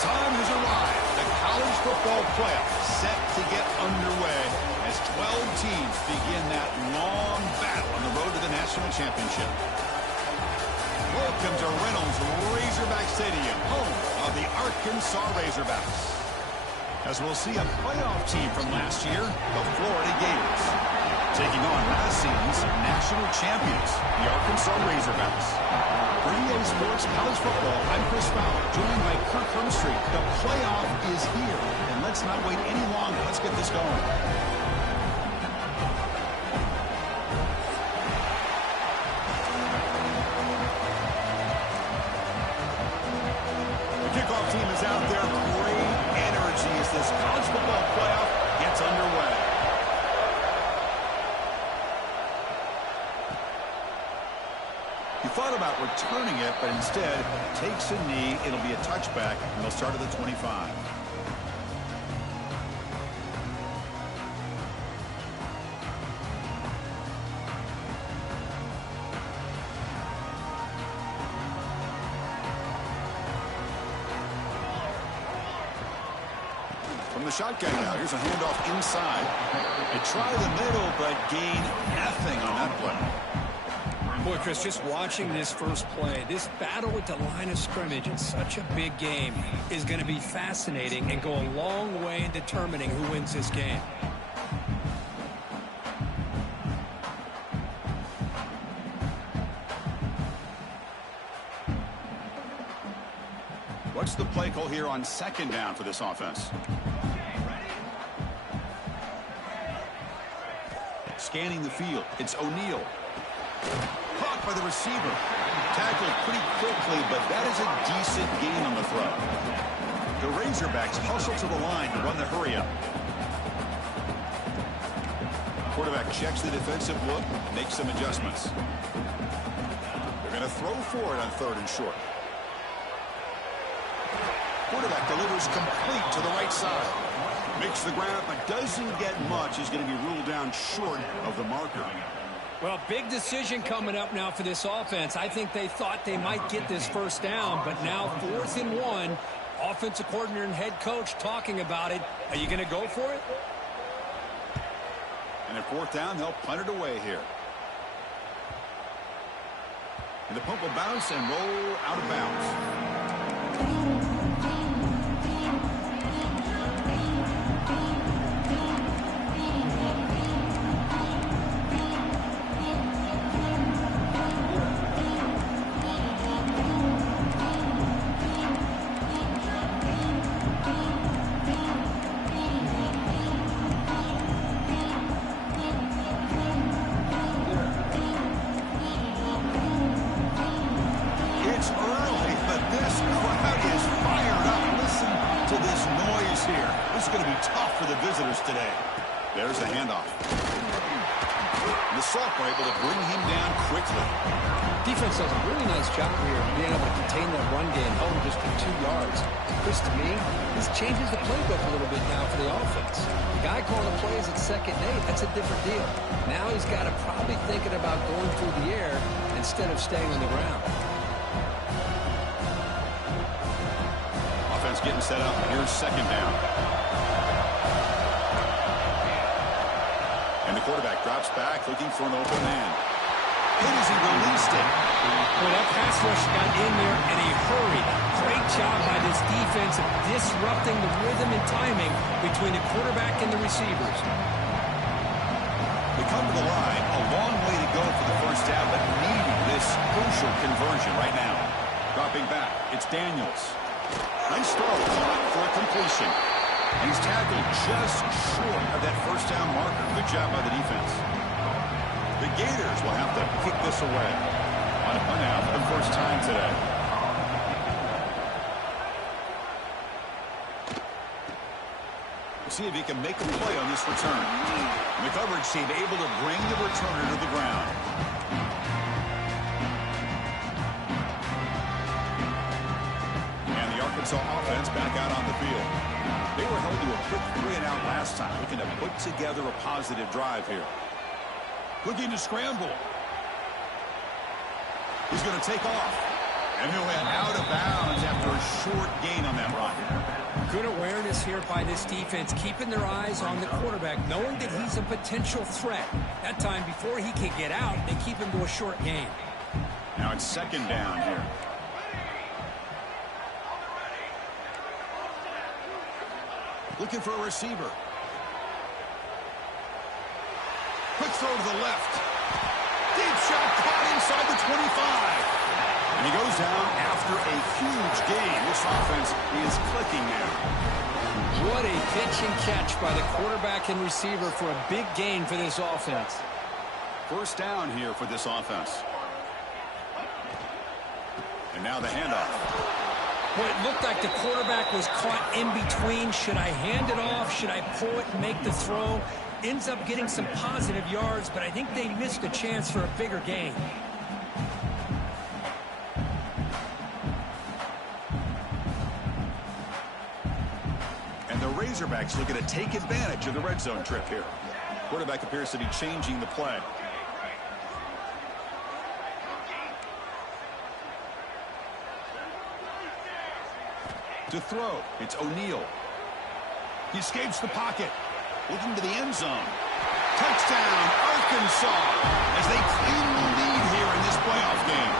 time has arrived. The college football playoff set to get underway as 12 teams begin that long battle on the road to the national championship. Welcome to Reynolds Razorback Stadium, home of the Arkansas Razorbacks. As we'll see a playoff team from last year, the Florida Gators, taking on last season's national champions, the Arkansas Razorbacks. For EA Sports College Football, I'm Chris Fowler, joined by Kirk Hermstreet. The playoff is here, and let's not wait any longer. Let's get this going. The kickoff team is out there. Great energy as this college football playoff gets underway. He thought about returning it, but instead takes a knee. It'll be a touchback, and they'll start at the 25. From the shotgun now, here's a handoff inside. They try the middle, but gain nothing on that play. Boy, Chris, just watching this first play, this battle with the line of scrimmage in such a big game is going to be fascinating and go a long way in determining who wins this game. What's the play call here on second down for this offense? Scanning the field, it's O'Neal. Caught by the receiver. Tackled pretty quickly, but that is a decent gain on the throw. The Razorbacks hustle to the line to run the hurry-up. Quarterback checks the defensive look, makes some adjustments. They're going to throw for it on 3rd and short. Quarterback delivers complete to the right side. Makes the grab, but doesn't get much. He's going to be ruled down short of the marker. Well, big decision coming up now for this offense. I think they thought they might get this first down, but now 4th and 1. Offensive coordinator and head coach talking about it. Are you going to go for it? And at 4th down, they'll punt it away here. And the punt will bounce and roll out of bounds. Today. There's a handoff. The Sophomore able to bring him down quickly. Defense does a really nice job here being able to contain that run game, held him just for 2 yards. Chris, to me, this changes the playbook a little bit now for the offense. The guy calling the plays at 2nd and 8, that's a different deal. Now he's got to probably thinking about going through the air instead of staying on the ground. Offense getting set up. Here's 2nd down. And the quarterback drops back, looking for an open man. And as he released it. Well, that pass rush got in there in a hurry. Great job by this defense of disrupting the rhythm and timing between the quarterback and the receivers. We come to the line, a long way to go for the first down, but needing this crucial conversion right now. Dropping back, it's Daniels. Nice throw, caught for a completion. And he's tackled just short of that first down marker. Good job by the defense. The Gators will have to kick this away. On a punt out for the first time today. We'll see if he can make a play on this return. And the coverage team able to bring the returner to the ground. And the Arkansas offense back out on the field. They were held to a quick 3-and-out last time, looking to put together a positive drive here. Looking to scramble. He's going to take off. And he'll head out of bounds after a short gain on that run. Good awareness here by this defense, keeping their eyes on the quarterback, knowing that he's a potential threat. That time, before he can get out, they keep him to a short gain. Now it's second down here. Looking for a receiver. Quick throw to the left. Deep shot caught inside the 25. And he goes down after a huge gain. This offense is clicking now. What a pitch and catch by the quarterback and receiver for a big gain for this offense. First down here for this offense. And now the handoff. Well, it looked like the quarterback was caught in between. Should I hand it off? Should I pull it and make the throw? Ends up getting some positive yards, but I think they missed a chance for a bigger gain. And the Razorbacks looking to take advantage of the red zone trip here. Quarterback appears to be changing the play. To throw, it's O'Neal. He escapes the pocket, looking to the end zone. Touchdown, Arkansas, as they claim the lead here in this playoff game.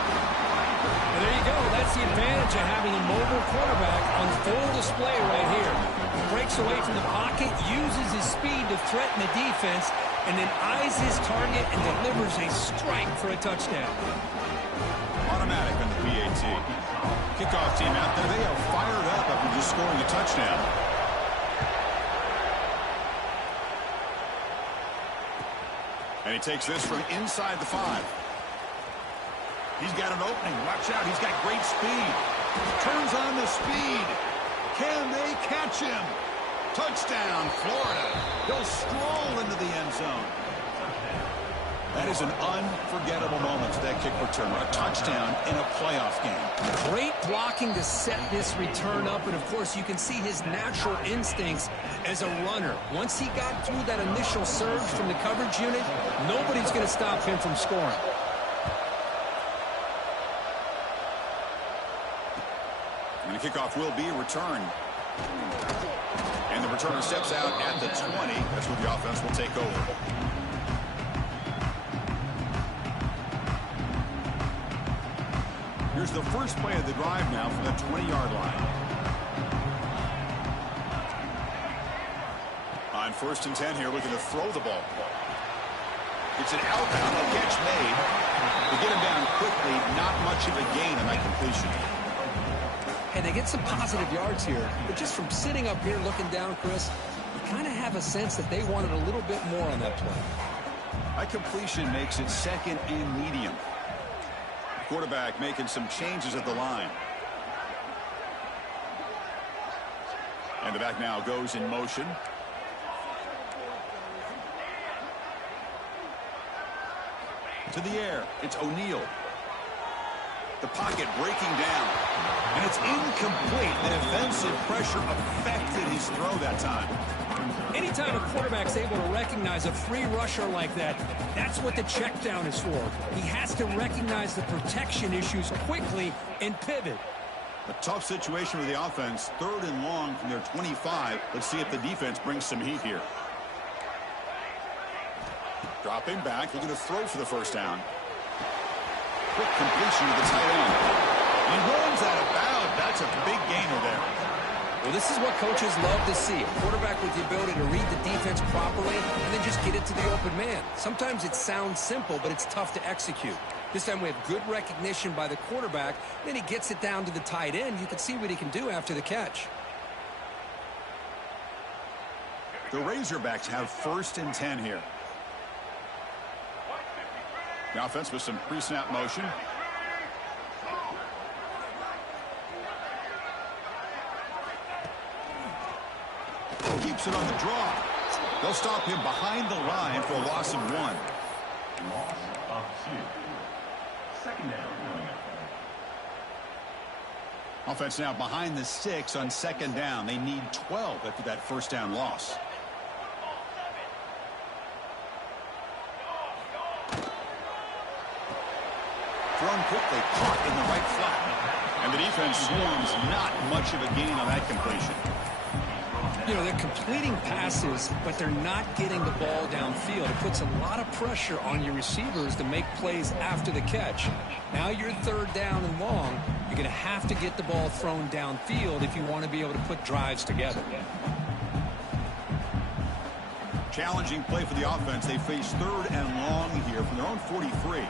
And there you go. That's the advantage of having a mobile quarterback on full display right here. He breaks away from the pocket, uses his speed to threaten the defense, and then eyes his target and delivers a strike for a touchdown. Automatic on the PAT. Kickoff team out there, they are fired up after just scoring a touchdown. And he takes this from inside the 5. He's got an opening. Watch out, he's got great speed. Turns on the speed. Can they catch him? Touchdown, Florida. He'll stroll into the end zone. That is an unforgettable moment for that kick return. A touchdown in a playoff game. Great blocking to set this return up, and of course you can see his natural instincts as a runner. Once he got through that initial surge from the coverage unit, nobody's going to stop him from scoring. And the kickoff will be returned. And the returner steps out at the 20. That's where the offense will take over. Here's the first play of the drive now from the 20-yard line. On 1st and 10 here, looking to throw the ball. It's an outbound, a catch made. They get him down quickly, not much of a gain on that completion. And they get some positive yards here, but just from sitting up here looking down, Chris, you kind of have a sense that they wanted a little bit more on that play. That completion makes it second and medium. Quarterback making some changes at the line. And the back now goes in motion. To the air, it's O'Neal. The pocket breaking down. And it's incomplete. The defensive pressure affected his throw that time. Anytime a quarterback's able to recognize a free rusher like that, that's what the check down is for. He has to recognize the protection issues quickly and pivot. A tough situation with the offense. 3rd and long from their 25. Let's see if the defense brings some heat here. Dropping back, looking to throw for the first down. Quick completion to the tight end. He runs out of bounds. That's a big gainer there. Well, this is what coaches love to see. A quarterback with the ability to read the defense properly and then just get it to the open man. Sometimes it sounds simple, but it's tough to execute. This time we have good recognition by the quarterback. Then he gets it down to the tight end. You can see what he can do after the catch. The Razorbacks have 1st and 10 here. The offense with some pre-snap motion. Keeps it on the draw. They'll stop him behind the line for a loss of 1. Loss of 2. Second down. Offense now behind the 6 on 2nd down. They need 12 after that first down loss. thrown quickly, caught in the right flat. And the defense swarms, not much of a gain on that completion. You know, they're completing passes, but they're not getting the ball downfield. It puts a lot of pressure on your receivers to make plays after the catch. Now you're third down and long. You're going to have to get the ball thrown downfield if you want to be able to put drives together. Challenging play for the offense. They face third and long here from their own 43.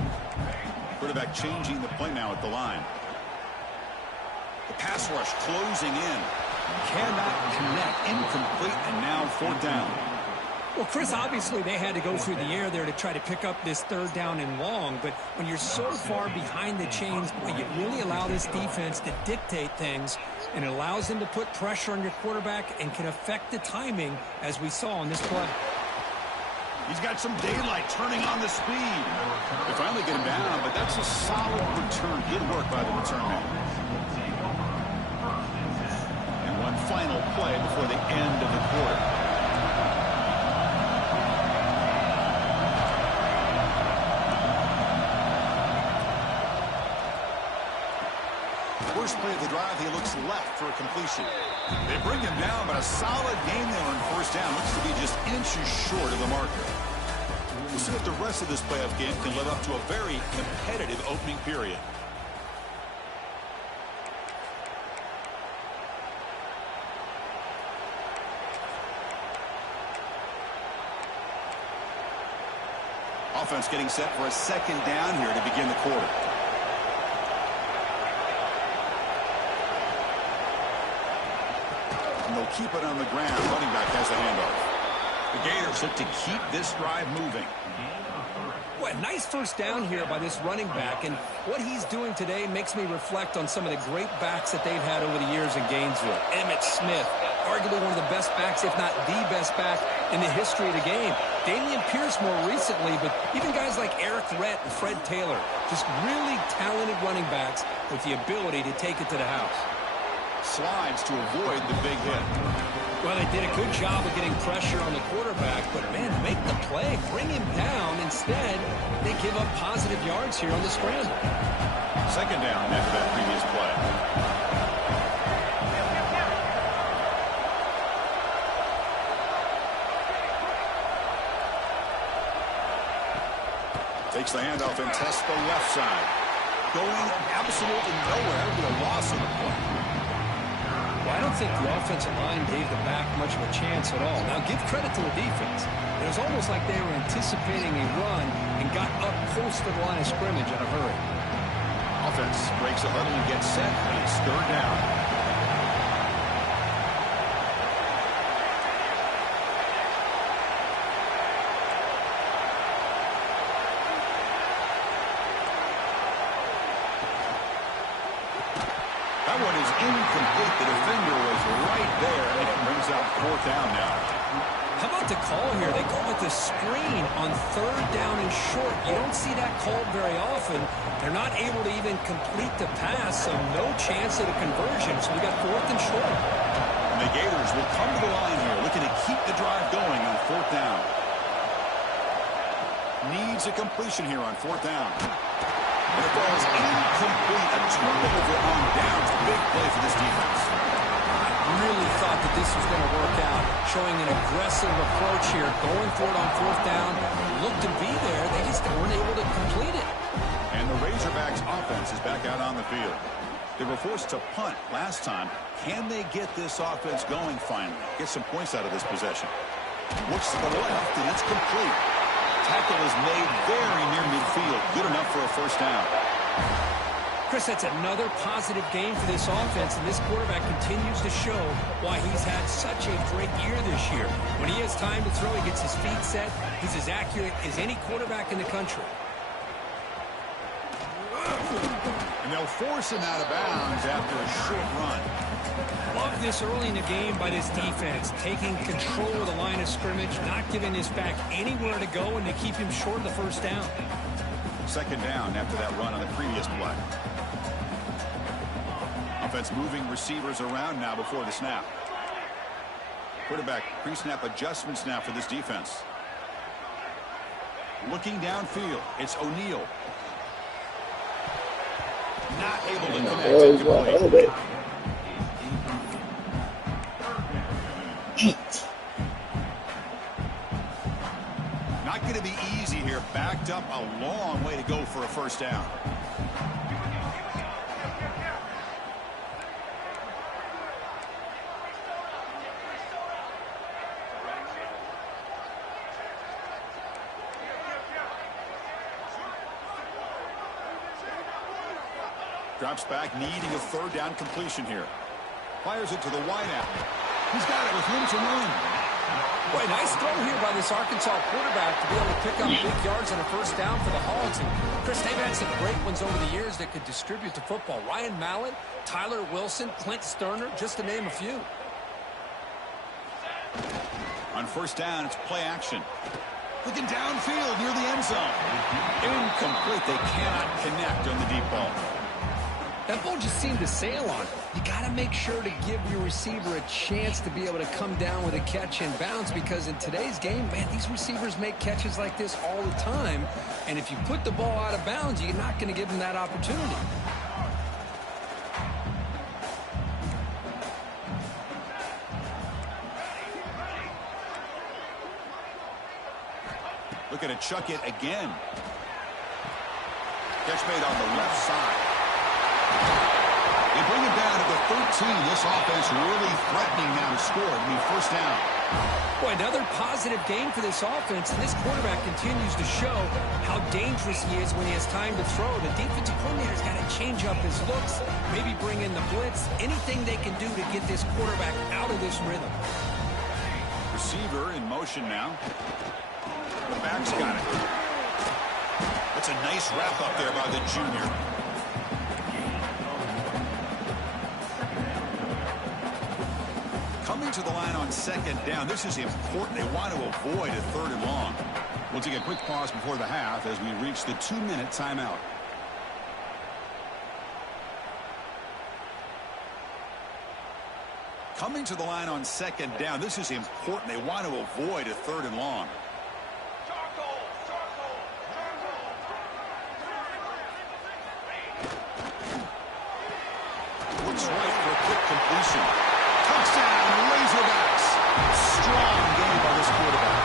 Quarterback changing the play now at the line. The pass rush closing in. Cannot connect. Incomplete, and now fourth down. Well, Chris, obviously they had to go through the air there to try to pick up this third down and long, but when you're so far behind the chains, you really allow this defense to dictate things, and it allows them to put pressure on your quarterback and can affect the timing, as we saw on this play. He's got some daylight turning on the speed. They finally get him down, but that's a solid return. Good work by the return man. One final play before the end of the quarter. First play of the drive, he looks left for a completion. They bring him down, but a solid gain there on first down. Looks to be just inches short of the marker. We'll see if the rest of this playoff game can live up to a very competitive opening period. Offense getting set for a second down here to begin the quarter. And they'll keep it on the ground. Running back has the handoff. The Gators look to keep this drive moving. Well, nice first down here by this running back, and what he's doing today makes me reflect on some of the great backs that they've had over the years in Gainesville. Emmitt Smith, arguably one of the best backs, if not the best back in the history of the game. Damian Pierce more recently, but even guys like Eric Rhett and Fred Taylor, just really talented running backs with the ability to take it to the house. Slides to avoid the big hit. Well, they did a good job of getting pressure on the quarterback, but, man, make the play, bring him down. Instead, they give up positive yards here on the scramble. Second down after that previous play. Takes the handoff and tests the left side. Going absolutely nowhere with a loss on the play. Well, I don't think the offensive line gave the back much of a chance at all. Now, give credit to the defense. It was almost like they were anticipating a run and got up close to the line of scrimmage in a hurry. Offense breaks the huddle and gets set, and it's third down. That one is incomplete. The defender was right there, and it brings out fourth down now. How about the call here? They call it the screen on third down and short. You don't see that called very often. They're not able to even complete the pass, so no chance at a conversion. So we got fourth and short. And the Gators will come to the line here, looking to keep the drive going on fourth down. Needs a completion here on fourth down. And it falls incomplete. A turnover on downs. Big play for this defense. I really thought that this was going to work out, showing an aggressive approach here, going for it on fourth down. Looked to be there. They just weren't able to complete it. And the Razorbacks offense is back out on the field. They were forced to punt last time. Can they get this offense going finally? Get some points out of this possession. Looks to the left, and it's complete. Tackle is made very near midfield. Good enough for a first down. Chris, that's another positive game for this offense, and this quarterback continues to show why he's had such a great year this year. When he has time to throw, he gets his feet set. He's as accurate as any quarterback in the country. And they'll force him out of bounds after a short run. Love this early in the game by this defense, taking control of the line of scrimmage, not giving this back anywhere to go, and to keep him short of the first down. Second down after that run on the previous play. Offense moving receivers around now before the snap. Quarterback pre-snap adjustments now for this defense. Looking downfield, it's O'Neal. not able to connect and complete. Not going to be easy here. Backed up a long way to go for a first down. Drops back, needing a third down completion here. Fires it to the wide out. He's got it with room to run. Boy, nice throw here by this Arkansas quarterback to be able to pick up big yards on a first down for the Hogs. And Chris, they've had some great ones over the years that could distribute the football. Ryan Mallett, Tyler Wilson, Clint Sterner, just to name a few. On first down, it's play action. Looking downfield near the end zone. Incomplete. They cannot connect on the deep ball. That ball just seemed to sail on it. You got to make sure to give your receiver a chance to be able to come down with a catch and bounce, because in today's game, man, these receivers make catches like this all the time. And if you put the ball out of bounds, you're not going to give them that opportunity. Looking to chuck it again. Catch made on the left side. They bring it down to the 13. This offense really threatening now to score. It'll be first down. Boy, another positive game for this offense. And this quarterback continues to show how dangerous he is when he has time to throw. The defensive coordinator's got to change up his looks, maybe bring in the blitz, anything they can do to get this quarterback out of this rhythm. Receiver in motion now. The back's got it. That's a nice wrap up there by the junior. Coming to the line on second down. This is important. They want to avoid a third and long. We'll take a quick pause before the half as we reach the 2-minute timeout. Coming to the line on second down. This is important. They want to avoid a third and long. Looks right for a quick completion. Touchdown, Razorbacks. Strong game by this quarterback.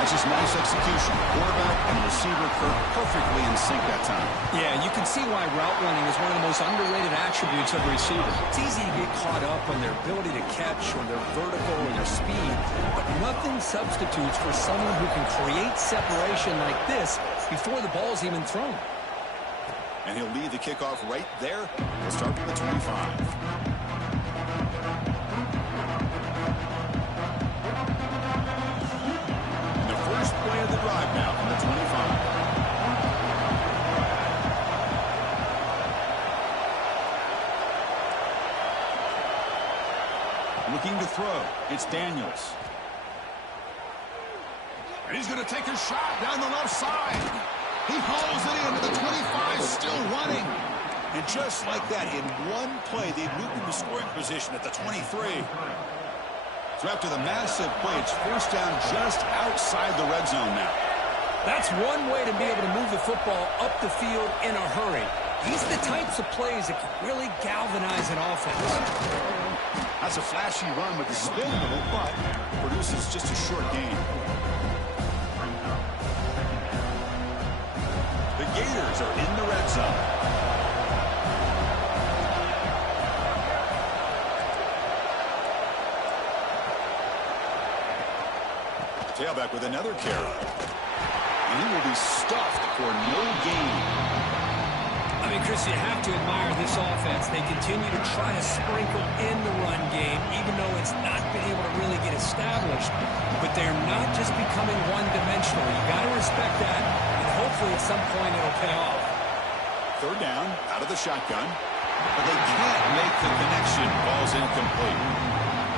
That's just nice execution. Quarterback and receiver perfectly in sync that time. Yeah, you can see why route running is one of the most underrated attributes of a receiver. It's easy to get caught up on their ability to catch or their vertical or their speed, but nothing substitutes for someone who can create separation like this before the ball's even thrown. And he'll lead the kickoff right there. We'll start from the 25. The first play of the drive now from the 25. Looking to throw. It's Daniels. And he's going to take a shot down the left side. He hauls it into the 25, still running. And just like that, in one play, they moved into scoring position at the 23. So after the massive play, it's first down just outside the red zone now. That's one way to be able to move the football up the field in a hurry. These are the types of plays that can really galvanize an offense. That's a flashy run with the spin move, but produces just a short gain. The Gators are in the red zone. Tailback with another carry. And he will be stuffed for no gain. I mean, Chris, you have to admire this offense. They continue to try to sprinkle in the run game, even though it's not been able to really get established. But they're not just becoming one-dimensional. You got to respect that, and hopefully at some point it'll pay off. Third down, out of the shotgun. But they can't make the connection. Ball's incomplete.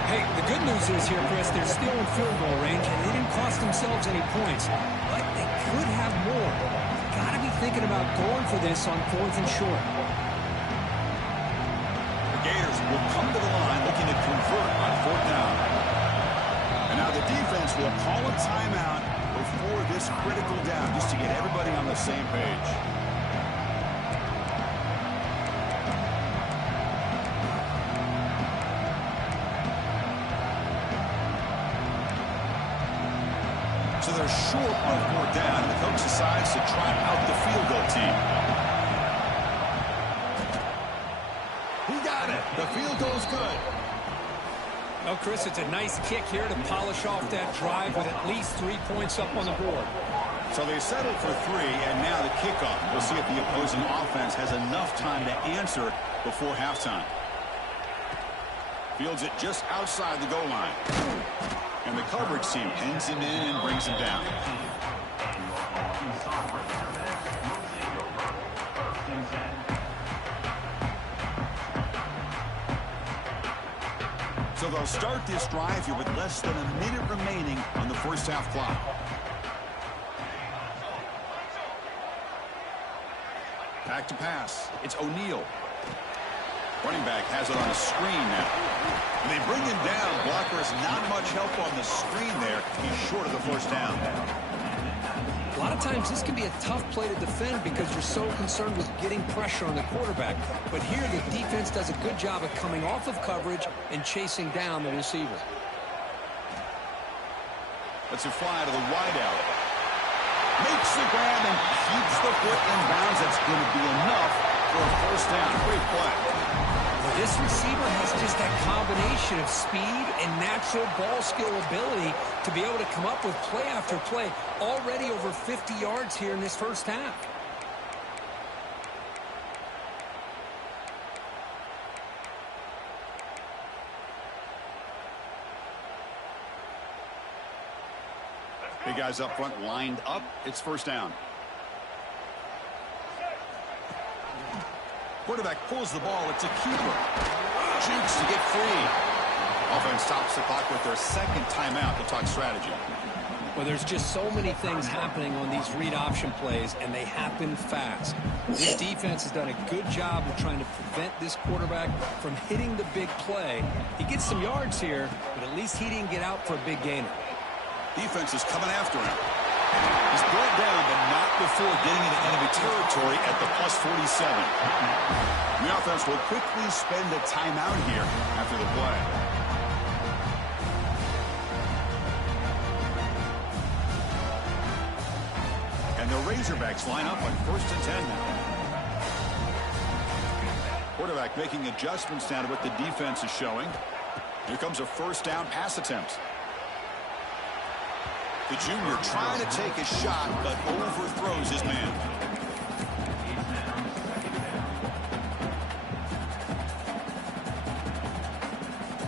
Hey, the good news is here, Chris, they're still in field goal range, and they didn't cost themselves any points. But they could have more. Got to be thinking about going for this on 4th and short. The Gators will come to the line looking to convert on 4th down. And now the defense will call a timeout before this critical down just to get everybody on the same page. they're short of 4th down, and the coach decides to trot out the field goal team. He got it. The field goal's good. Well, Chris, it's a nice kick here to polish off that drive with at least 3 points up on the board. So they settled for 3, and now the kickoff. We'll see if the opposing offense has enough time to answer before halftime. Fields it just outside the goal line. And the coverage team pins him in and brings him down. So they'll start this drive here with less than a minute remaining on the first half clock. Back to pass. It's O'Neal. Running back has it on a screen now. And they bring him down. Blocker has not much help on the screen there. He's short of the first down. A lot of times this can be a tough play to defend because you're so concerned with getting pressure on the quarterback. But here the defense does a good job of coming off of coverage and chasing down the receiver. That's a fly to the wideout. Makes the grab and keeps the foot in bounds. That's going to be enough for a first down. Great play. Well, this receiver has just that combination of speed and natural ball skill ability to be able to come up with play after play. Already over 50 yards here in this first half. Big guys up front lined up. It's first down. Quarterback pulls the ball. It's a keeper. Shoots to get free. Offense stops the clock with their second timeout to talk strategy. Well, there's just so many things happening on these read option plays, and they happen fast. This defense has done a good job of trying to prevent this quarterback from hitting the big play. He gets some yards here, but at least he didn't get out for a big gainer. Defense is coming after him. He's brought down, but not before getting into enemy territory at the +47. The offense will quickly spend a timeout here after the play. And the Razorbacks line up on 1st and 10 now. Quarterback making adjustments down to what the defense is showing. Here comes a first down pass attempt. The junior trying to take a shot, but overthrows his man.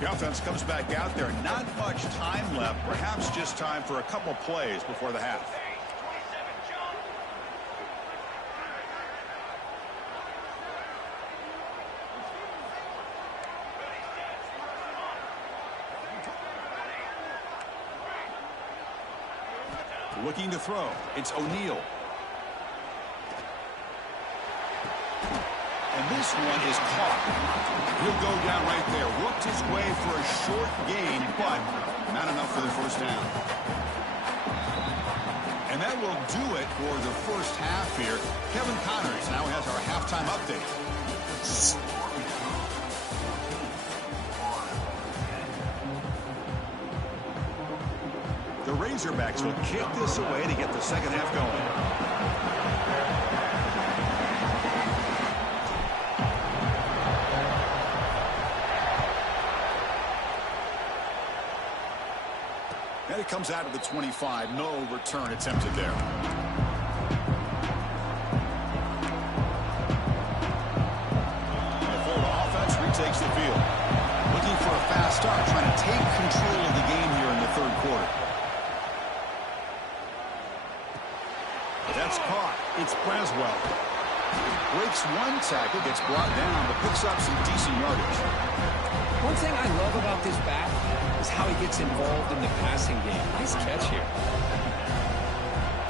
The offense comes back out there. Not much time left. Perhaps just time for a couple plays before the half. Looking to throw. It's O'Neal. And this one is caught. He'll go down right there. Worked his way for a short gain, but not enough for the first down. And that will do it for the first half here. Kevin Connors now has our halftime update. The Razorbacks will kick this away to get the second half going. And it comes out of the 25. No return attempted there. The Florida offense retakes the field. Looking for a fast start, trying to take control of the game here in the third quarter. That's caught. It's Braswell. Breaks one tackle, gets brought down, but picks up some decent yardage. One thing I love about this back is how he gets involved in the passing game. Nice catch here.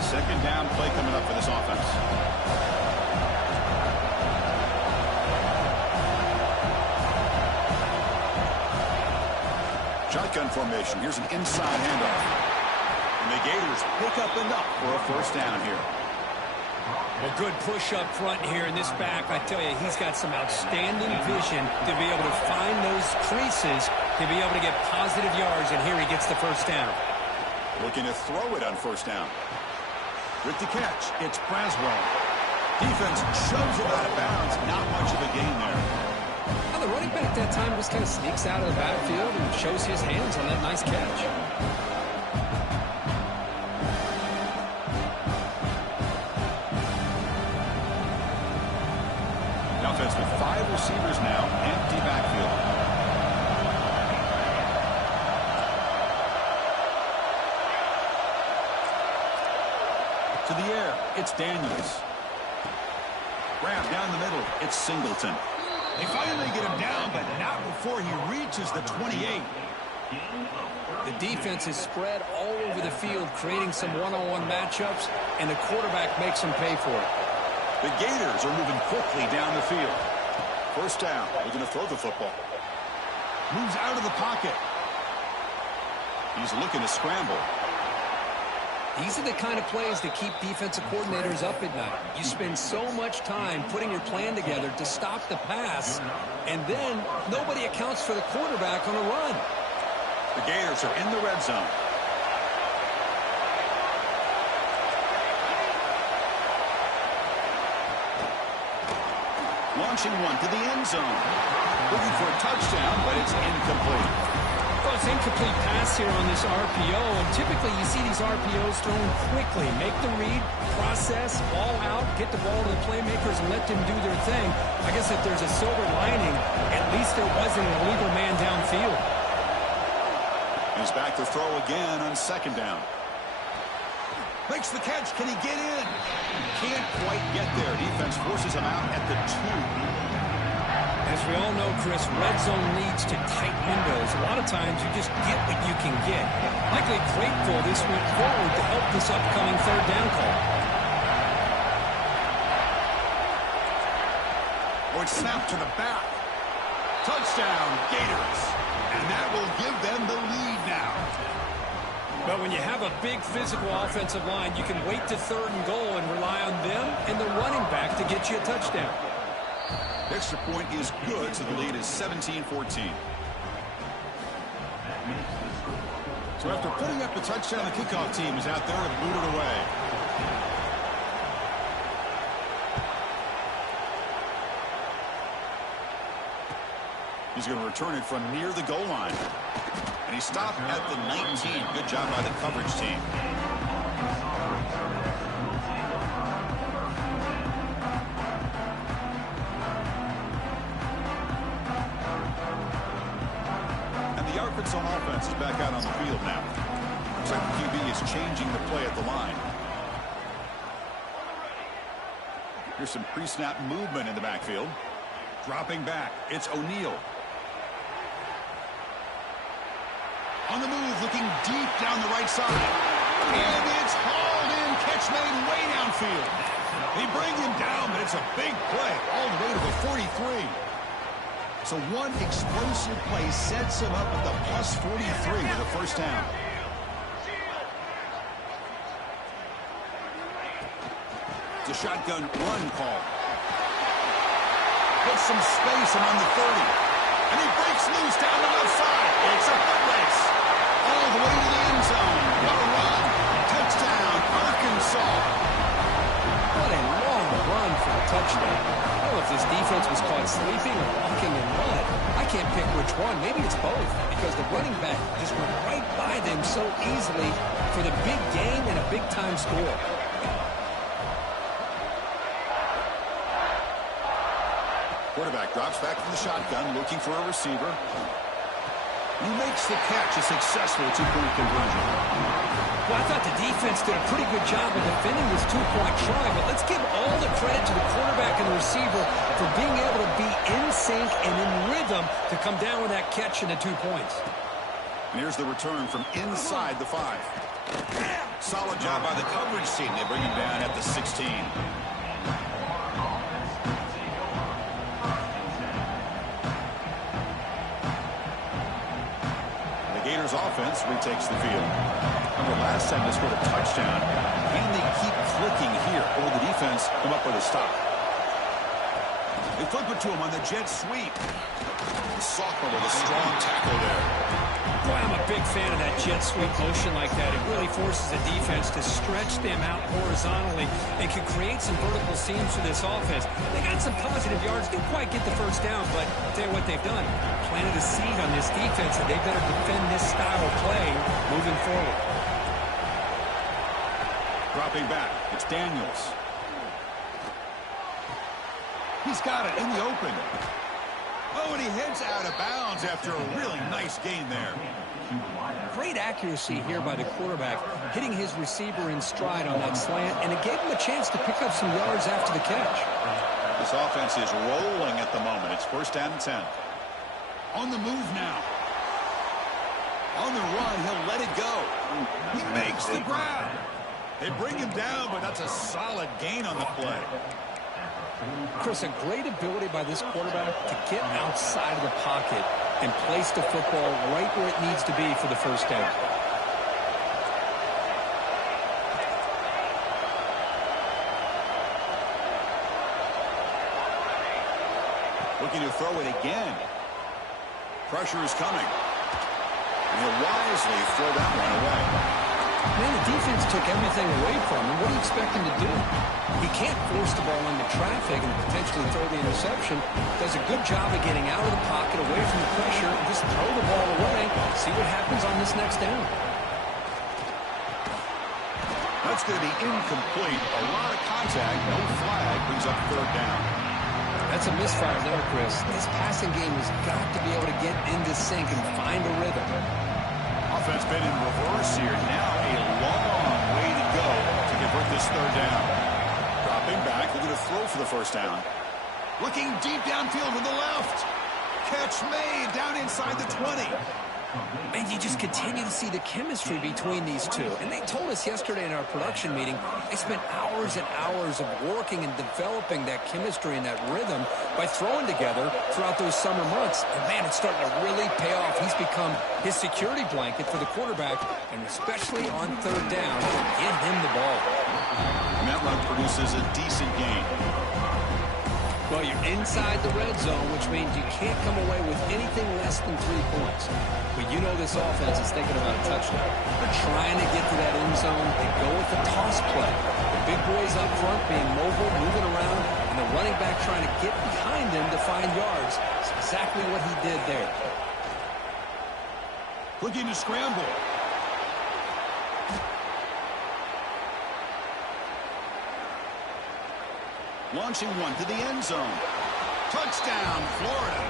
Second down play coming up for this offense. Shotgun formation. Here's an inside handoff. And the Gators pick up enough for a first down here. Well, good push up front here in this back. I tell you, he's got some outstanding vision to be able to find those creases, to be able to get positive yards, and here he gets the first down. Looking to throw it on first down. With the catch, it's Braswell. Defense shoves it out of bounds. Not much of a gain there. Now the running back that time just kind of sneaks out of the backfield and shows his hands on that nice catch. The offense with 5 receivers now. Empty backfield. To the air, it's Daniels. Grab down the middle, it's Singleton. They finally get him down, but not before he reaches the 28. The defense is spread all over the field, creating some one-on-one matchups, and the quarterback makes them pay for it. The Gators are moving quickly down the field. First down, looking to throw the football. Moves out of the pocket. He's looking to scramble. These are the kind of plays that keep defensive coordinators up at night. You spend so much time putting your plan together to stop the pass, and then nobody accounts for the quarterback on a run. The Gators are in the red zone. Launching one to the end zone. Looking for a touchdown, but it's incomplete. Well, it's incomplete pass here on this RPO, and typically you see these RPOs thrown quickly. Make the read, process, ball out, get the ball to the playmakers and let them do their thing. I guess if there's a silver lining, at least there wasn't an illegal man downfield. He's back to throw again on second down. Makes the catch. Can he get in? Can't quite get there. Defense forces him out at the 2. As we all know, Chris, red zone leads to tight windows. A lot of times you just get what you can get. Likely grateful this went forward to help this upcoming third down call. Or it's snapped to the back. Touchdown, Gators. And that will give them the lead now. But when you have a big physical offensive line, you can wait to third and goal and rely on them and the running back to get you a touchdown. Extra point is good, so the lead is 17-14. So after putting up the touchdown, the kickoff team is out there to boot it away. He's going to return it from near the goal line. And he stopped at the 19. Good job by the coverage team. On offense is back out on the field now. Looks like the QB is changing the play at the line. Here's some pre-snap movement in the backfield. Dropping back, it's O'Neal. On the move, looking deep down the right side. And it's hauled in, catch made way downfield. They bring him down, but it's a big play all the way to the 43. So one explosive play sets him up at the plus 43 with a first down. It's a shotgun run call. Puts some space around the 30. And he breaks loose down the left side. It's a foot race. All the way to the end zone. What a run. Touchdown, Arkansas. What a long run for a touchdown. I don't know if this defense was caught sleeping or walking in mud. I can't pick which one. Maybe it's both, because the running back just went right by them so easily for the big game and a big-time score. Quarterback drops back to the shotgun, looking for a receiver. He makes the catch, a successful two-point conversion. Well, I thought the defense did a pretty good job of defending this two-point try, but let's give all the credit to the quarterback and the receiver for being able to be in sync and in rhythm to come down with that catch and the 2 points. And here's the return from inside the 5. Solid job by the coverage team. They bring him down at the 16. Gators offense retakes the field. Remember last time they scored a touchdown. Can they keep clicking here, or will the defense come up with a stop? They flip it to him on the jet sweep. The sophomore with a strong tackle there. Boy, I'm a big fan of that jet sweep motion like that. It really forces the defense to stretch them out horizontally and can create some vertical seams for this offense. They got some positive yards, didn't quite get the first down, but I'll tell you what they've done. Planted a seed on this defense, and they better defend this style of play moving forward. Dropping back, it's Daniels. He's got it in the open. Oh, and he heads out of bounds after a really nice gain there. Great accuracy here by the quarterback, hitting his receiver in stride on that slant, and it gave him a chance to pick up some yards after the catch. This offense is rolling at the moment. It's first down and 10. On the move now. On the run, he'll let it go. He makes the grab. They bring him down, but that's a solid gain on the play. Chris, a great ability by this quarterback to get outside of the pocket and place the football right where it needs to be for the first down. Looking to throw it again. Pressure is coming. And he'll wisely throw that one away. Man, the defense took everything away from him. What do you expect him to do? He can't force the ball into traffic and potentially throw the interception. Does a good job of getting out of the pocket, away from the pressure, and just throw the ball away. See what happens on this next down. That's going to be incomplete. A lot of contact. No flag. Brings up third down. That's a misfire there, Chris. This passing game has got to be able to get into sync and find a rhythm. Offense been in reverse here. Now a long way to go to convert this third down. Dropping back, looking to throw for the first down. Looking deep downfield to the left. Catch made down inside the 20. And you just continue to see the chemistry between these two. And they told us yesterday in our production meeting, they spent hours and hours of working and developing that chemistry and that rhythm by throwing together throughout those summer months. And, man, it's starting to really pay off. He's become his security blanket for the quarterback, and especially on third down, get him the ball. And that run produces a decent gain. Well, you're inside the red zone, which means you can't come away with anything less than 3 points. But you know this offense is thinking about a touchdown. They're trying to get to that end zone. They go with the toss play. The big boys up front being mobile, moving around, and the running back trying to get behind them to find yards. It's exactly what he did there. Looking to scramble. Launching one to the end zone. Touchdown, Florida.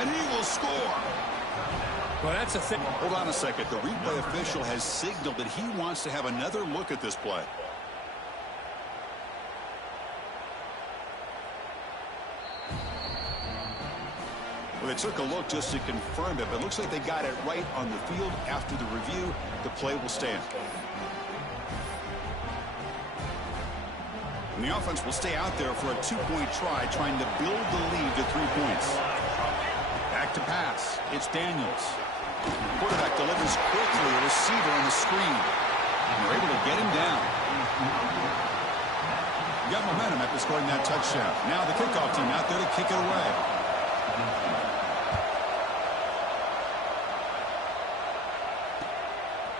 And he will score. Well, that's a thing. Hold on a second. The replay official has signaled that he wants to have another look at this play. Well, they took a look just to confirm it, but it looks like they got it right on the field. After the review, the play will stand. And the offense will stay out there for a 2-point try, trying to build the lead to 3 points. Back to pass. It's Daniels. Quarterback delivers quickly, a receiver on the screen. And they're able to get him down. Got momentum after scoring that touchdown. Now the kickoff team out there to kick it away.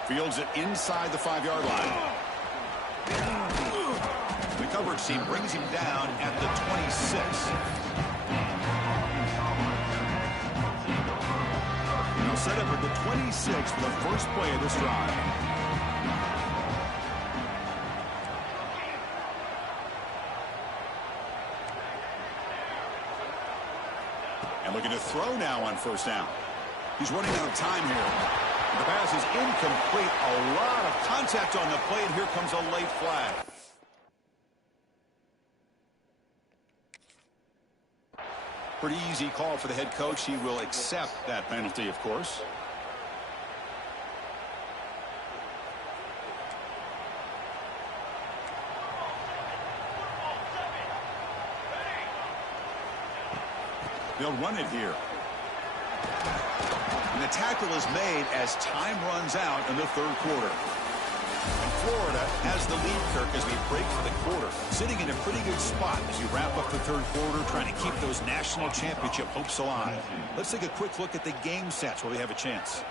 Fields it inside the 5-yard line. The coverage team brings him down at the 26. And they'll set up at the 26 for the first play of this drive. And looking to throw now on first down. He's running out of time here. The pass is incomplete. A lot of contact on the play, and here comes a late flag. Pretty easy call for the head coach. He will accept that penalty, of course. They'll run it here. And the tackle is made as time runs out in the third quarter. And Florida has the lead, Kirk, as we break for the quarter. Sitting in a pretty good spot as you wrap up the third quarter, trying to keep those national championship hopes alive. Let's take a quick look at the game sets while we have a chance.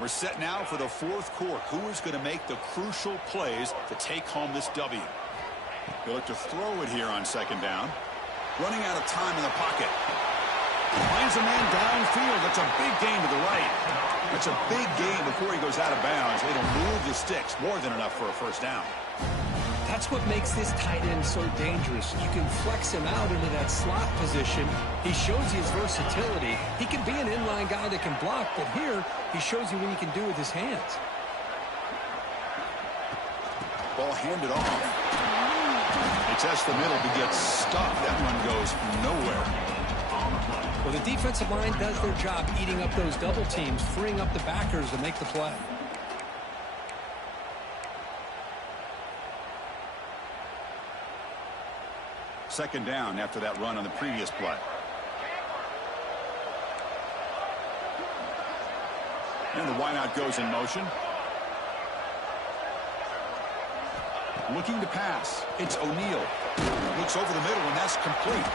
We're set now for the fourth quarter. Who is going to make the crucial plays to take home this W? He'll look to throw it here on second down. Running out of time in the pocket. Finds a man downfield. That's a big gain to the right. That's a big gain before he goes out of bounds. It'll move the sticks. More than enough for a first down. That's what makes this tight end so dangerous. You can flex him out into that slot position. He shows you his versatility. He can be an inline guy that can block, but here he shows you what he can do with his hands. Ball handed off. They test the middle to get stuck. That one goes nowhere. Well, the defensive line does their job eating up those double teams, freeing up the backers to make the play. Second down after that run on the previous play. And the wideout goes in motion. Looking to pass. It's O'Neal. Looks over the middle, and that's complete.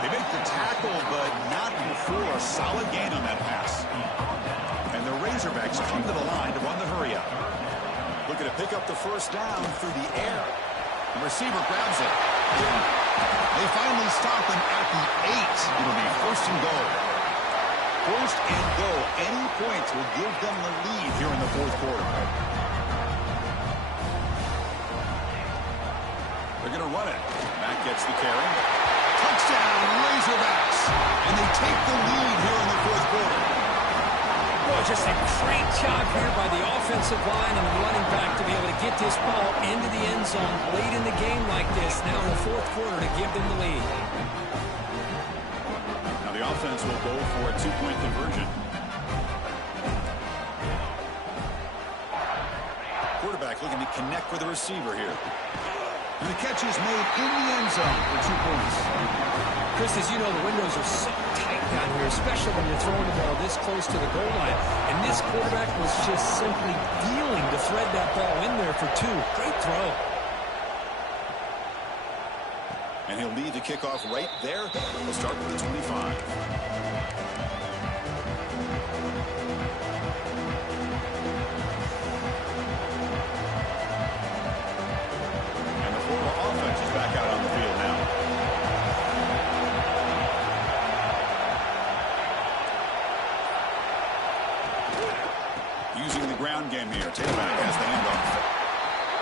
They make the tackle, but not before a solid gain on that pass. And the Razorbacks come to the line to run the hurry up. Looking to pick up the first down through the air. The receiver grabs it. They finally stop him at the 8. It'll be first and goal. First and goal. Any points will give them the lead here in the fourth quarter. They're going to run it. Mack gets the carry. Touchdown, Razorbacks. And they take the lead here in the fourth quarter. Well, just a great job here by the offensive line and the running back to be able to get this ball into the end zone late in the game like this. Now in the fourth quarter to give them the lead. Now the offense will go for a two-point conversion. Quarterback looking to connect with the receiver here. And the catch is made in the end zone for 2 points. Chris, as you know, the windows are so tight down here, especially when you're throwing the ball this close to the goal line. And this quarterback was just simply dealing to thread that ball in there for 2. Great throw. And he'll lead the kickoff right there. We'll start with the 25. Back out on the field now. Using the ground game here. Tailback has the handoff.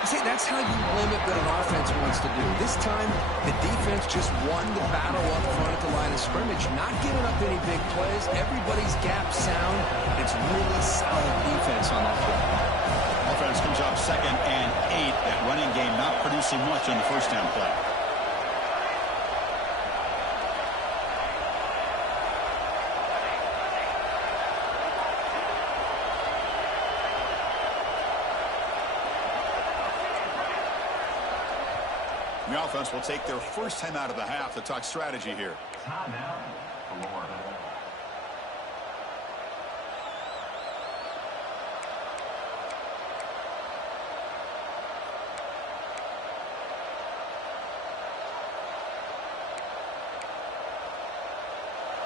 See, that's how you limit what an offense wants to do. This time, the defense just won the battle up front at the line of scrimmage, not giving up any big plays. Everybody's gap sound. It's really solid defense on that play. Offense comes up 2nd and 8. That running game not producing much on the first down play. The offense will take their first time out of the half to talk strategy here. Timeout, Florida.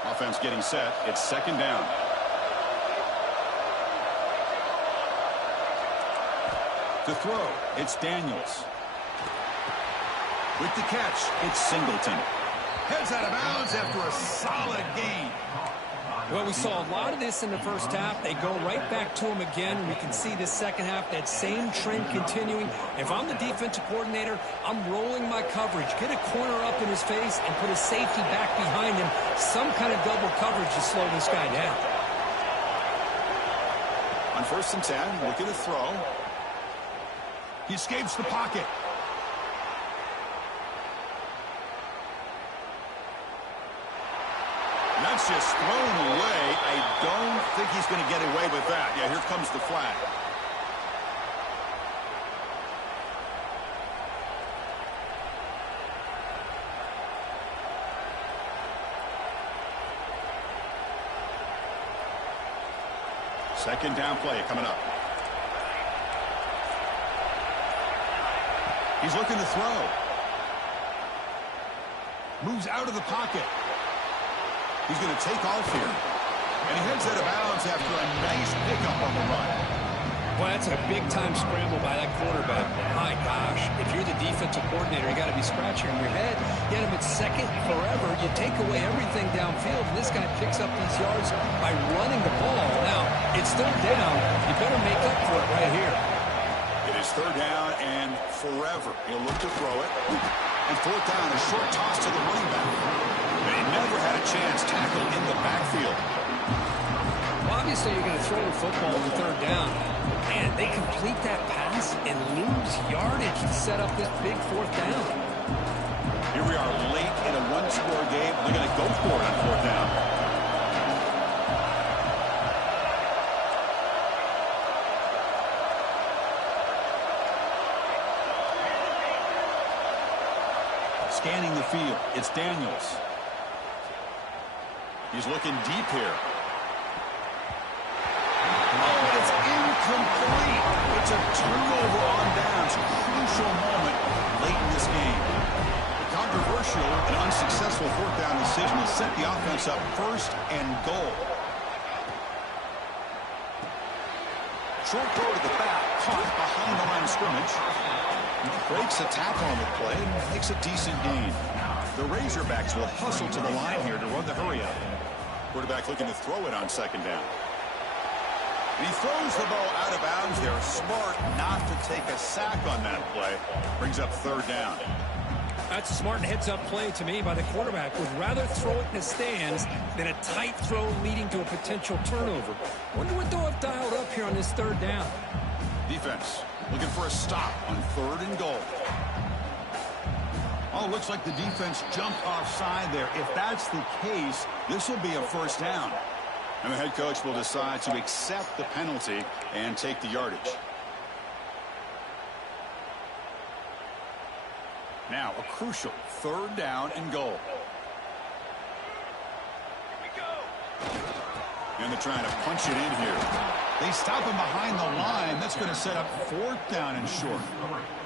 Offense getting set. It's second down. To throw, it's Daniels. With the catch, it's Singleton. Heads out of bounds after a solid gain. Well, we saw a lot of this in the first half. They go right back to him again. We can see the second half, that same trend continuing. If I'm the defensive coordinator, I'm rolling my coverage. Get a corner up in his face and put a safety back behind him. Some kind of double coverage to slow this guy down. On 1st and 10, looking to throw. He escapes the pocket. That's just thrown away. I don't think he's going to get away with that. Yeah, here comes the flag. Second down play coming up. He's looking to throw. Moves out of the pocket. He's going to take off here. And he heads out of bounds after a nice pickup on the run. Well, that's a big-time scramble by that quarterback. My gosh, if you're the defensive coordinator, you got to be scratching your head. You had him at second forever. You take away everything downfield, and this guy picks up these yards by running the ball. Now, it's third down. You better make up for it right here. It is third down and forever. He'll look to throw it. And fourth down, a short toss to the running back. They never had a chance tackled in the backfield. Well, obviously, you're going to throw the football on third down. Man, they complete that pass and lose yardage to set up this big fourth down. Here we are late in a one-score game. They're going to go for it on fourth down. Scanning the field, it's Daniels. He's looking deep here. Oh, it's incomplete. It's a turnover on downs. Crucial moment late in this game. The controversial and unsuccessful fourth down decision has set the offense up first and goal. Short throw to the back, caught behind the line of scrimmage. Breaks a tackle on the play and makes a decent gain. The Razorbacks will hustle to the line here to run the hurry up. Quarterback looking to throw it on second down. And he throws the ball out of bounds there. Smart not to take a sack on that play. Brings up third down. That's a smart heads-up play to me by the quarterback. Would rather throw it in the stands than a tight throw leading to a potential turnover. Wonder what they'll have dialed up here on this third down. Defense looking for a stop on third and goal. Oh, it looks like the defense jumped offside there. If that's the case, this will be a first down. And the head coach will decide to accept the penalty and take the yardage. Now a crucial third down and goal. And they're trying to punch it in here. They stop him behind the line. That's going to set up fourth down and short.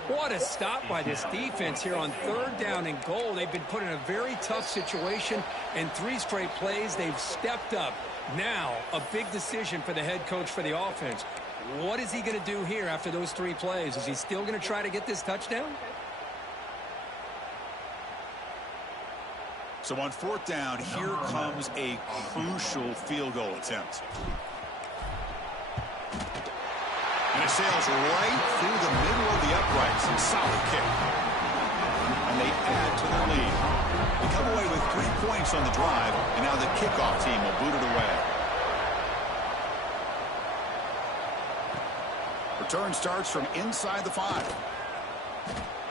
What a stop by this defense here on third down and goal. They've been put in a very tough situation, and 3 straight plays they've stepped up. Now, a big decision for the head coach for the offense. What is he going to do here after those 3 plays? Is he still going to try to get this touchdown? So on fourth down, here comes a crucial field goal attempt. And it sails right through the middle of the uprights. Solid kick. And they add to their lead. They come away with 3 points on the drive, and now the kickoff team will boot it away. Return starts from inside the 5.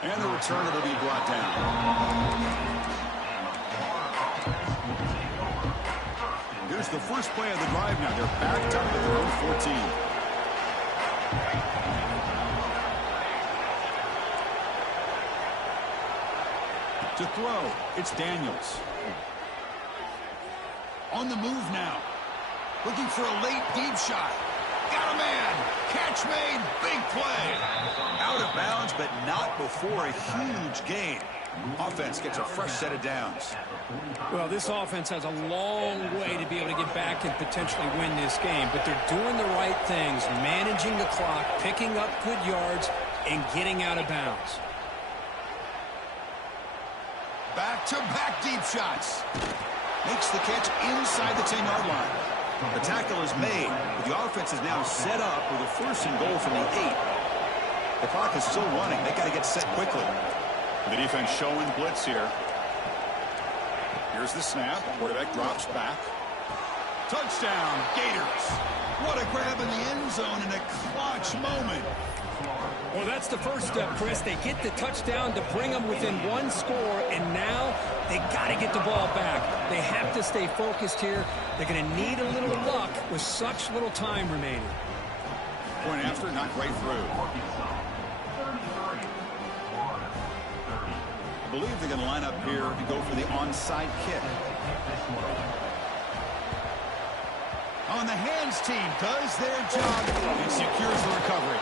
And the returner will be brought down. Here's the first play of the drive now. They're backed up at their own 14. To throw, it's Daniels. On the move now. Looking for a late deep shot. Got a man. Catch made. Big play. Out of bounds, but not before a huge gain. Offense gets a fresh set of downs. Well, this offense has a long way to be able to get back and potentially win this game, but they're doing the right things, managing the clock, picking up good yards, and getting out of bounds. Back-to-back deep shots. Makes the catch inside the 10-yard line. The tackle is made, but the offense is now set up with a first and goal from the 8. The clock is still running. They got to get set quickly. The defense showing blitz here. Here's the snap. Quarterback drops back. Touchdown, Gators. What a grab in the end zone in a clutch moment. Well, that's the first step, Chris. They get the touchdown to bring them within 1 score, and now they got to get the ball back. They have to stay focused here. They're going to need a little luck with such little time remaining. Point after, not right through. I believe they're going to line up here and go for the onside kick. On the hands team does their job and secures the recovery.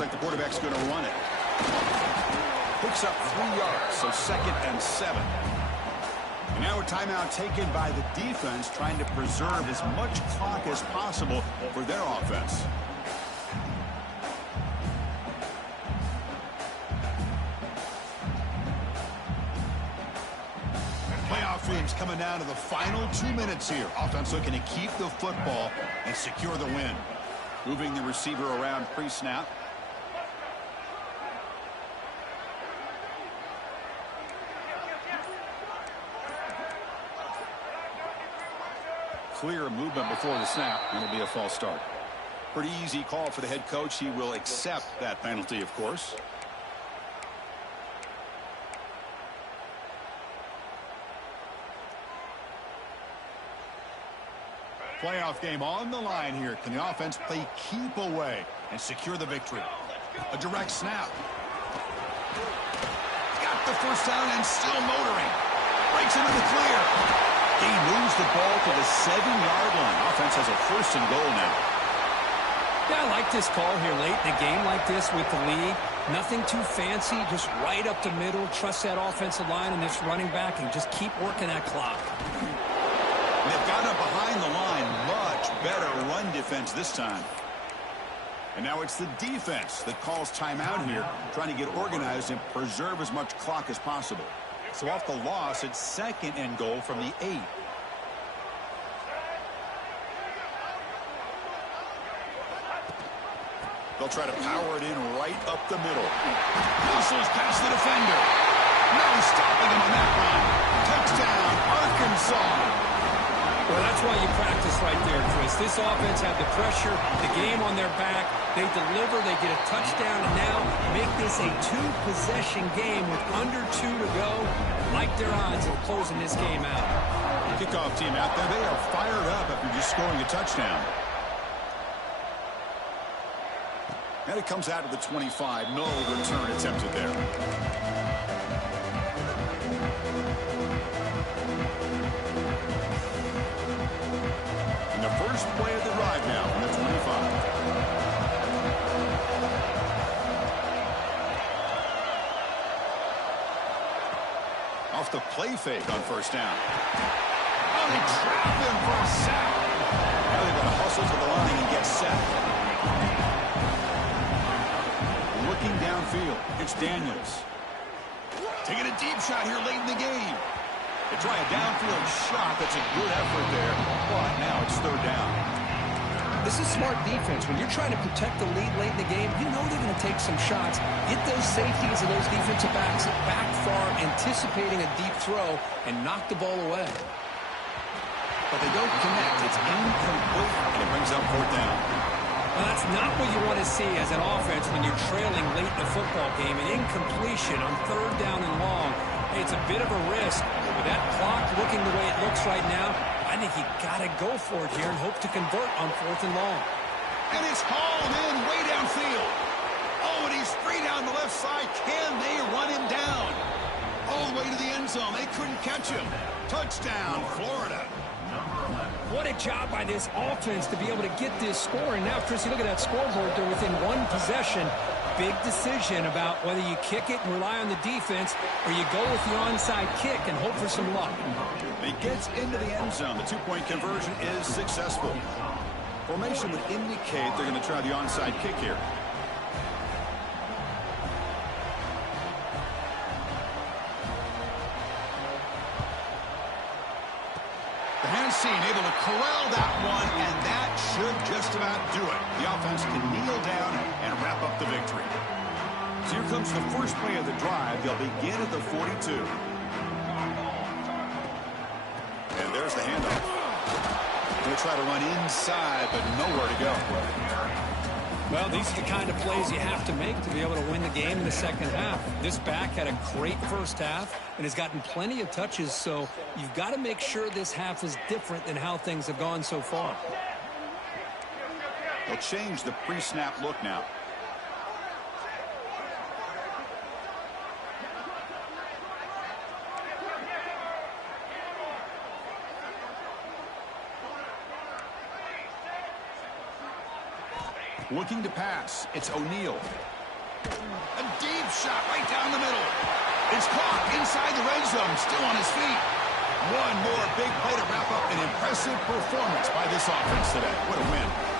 Looks like the quarterback's going to run it. Picks up 3 yards, so 2nd and 7. And now a timeout taken by the defense, trying to preserve as much clock as possible for their offense. Playoff games coming down to the final 2 minutes here. Offense looking to keep the football and secure the win. Moving the receiver around pre-snap. Clear movement before the snap, and it'll be a false start. Pretty easy call for the head coach. He will accept that penalty, of course. Playoff game on the line here. Can the offense play keep away and secure the victory? A direct snap. Got the first down and still motoring. Breaks into the clear. He moves the ball to the 7-yard line. Offense has a 1st and goal now. Yeah, I like this call here late in a game like this with the lead. Nothing too fancy, just right up the middle. Trust that offensive line and this running back and just keep working that clock. They've got up behind the line. Much better run defense this time. And now it's the defense that calls timeout here, trying to get organized and preserve as much clock as possible. So off the loss, it's 2nd and goal from the 8. They'll try to power it in right up the middle. Hustles past the defender. No stopping him on that run. Touchdown, Arkansas. Well, that's why you practice right there, Chris. This offense had the pressure, the game on their back. They deliver, they get a touchdown, and now make this a 2-possession game with under 2 to go. Like their odds of closing this game out. Kickoff team out there. They are fired up after just scoring a touchdown. And it comes out of the 25. No return attempted there. And the first play of the drive now from the 25. Off the play fake on 1st down. Oh, they trap him for a sack. Now they've got to hustle to the line and get set. Looking downfield, it's Daniels. Taking a deep shot here late in the game. They try a downfield shot. That's a good effort there. But now it's 3rd down. This is smart defense. When you're trying to protect the lead late in the game, you know they're going to take some shots. Get those safeties and those defensive backs back far, anticipating a deep throw, and knock the ball away. But they don't connect. It's incomplete, and it brings up 4th down. Well, that's not what you want to see as an offense when you're trailing late in a football game. An incompletion on 3rd down and long. It's a bit of a risk. With that clock looking the way it looks right now, I think you got to go for it here and hope to convert on 4th and long. And it's hauled in way downfield. Oh, and he's free down the left side. Can they run him down? All the way to the end zone. They couldn't catch him. Touchdown, Florida. What a job by this offense to be able to get this score. And now, Chris, you look at that scoreboard. They're within 1 possession. Big decision about whether you kick it and rely on the defense or you go with the onside kick and hope for some luck. He gets into the end zone. The 2-point conversion is successful. Formation would indicate they're going to try the onside kick here. The hand scene able to corral that one, and that should just about do it. The offense can kneel down and wrap up the victory. So here comes the first play of the drive. They'll begin at the 42. And there's the handoff. Going to try to run inside, but nowhere to go. Well, these are the kind of plays you have to make to be able to win the game in the second half. This back had a great first half and has gotten plenty of touches, so you've got to make sure this half is different than how things have gone so far. They'll change the pre-snap look now. Looking to pass. It's O'Neal. A deep shot right down the middle. It's caught inside the red zone, still on his feet. One more big play to wrap up an impressive performance by this offense today. What a win.